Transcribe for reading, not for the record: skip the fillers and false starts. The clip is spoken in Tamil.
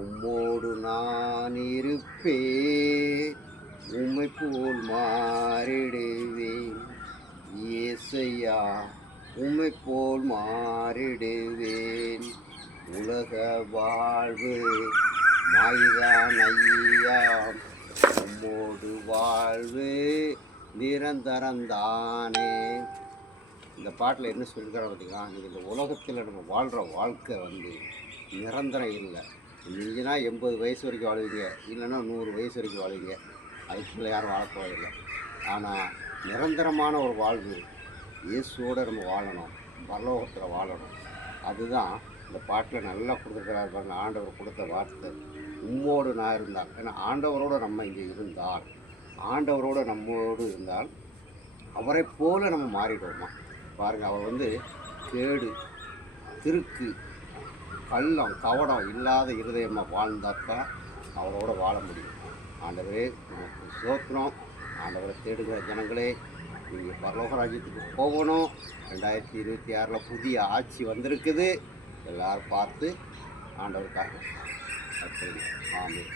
உம்மோடு நான் இருப்பேன், உம்மை போல் மாறிடுவேன். இயேசையா, உம்மை போல் மாறிடுவேன். உலக வாழ்வு மாய்தான் ஐயா, உம்மோடு வாழ்வு நிரந்தரந்தானே. இந்த பாட்டில் என்ன சொல்லிக்கிறாங்க பார்த்தீங்கன்னா, நீங்கள் இந்த உலகத்தில் நம்ம வாழ்கிற வாழ்க்கை நிரந்தரம் இல்லை. நீங்கன்னா 80 வயசு வரைக்கும் வாழ்வீங்க, இல்லைன்னா 100 வயசு வரைக்கும் வாழ்வீங்க. அதுக்குள்ளே யாரும் வாழப்போவதில்லை. ஆனால் நிரந்தரமான ஒரு வாழ்வு இயேசுவோடு நம்ம வாழணும், பரலோகத்தில் வாழணும். அதுதான் இந்த பாட்டில் நல்லா கொடுத்துருக்கிறார் பாருங்க. ஆண்டவர் கொடுத்த வார்த்தை, உம்மோடு நான் இருந்தால். ஏன்னா ஆண்டவரோடு நம்ம இங்கே இருந்தால், ஆண்டவரோடு நம்மோடு இருந்தால் அவரை போல நம்ம மாறிடுவோமா பாருங்கள். அவர் கேடு, திருக்கு, கள்ளம், கவடம் இல்லாத இருதயமாக வாழ்ந்தாத்தான் அவரோட வாழ முடியும். ஆண்டவரே நமக்கு சோத்திரம். ஆண்டவரை தேடுகிற ஜனங்களே, நீங்கள் பரலோக ராஜ்யத்துக்கு போகணும். 2026 புதிய ஆட்சி வந்திருக்குது. எல்லோரும் பார்த்து ஆண்டவருக்காக. ஆமென்.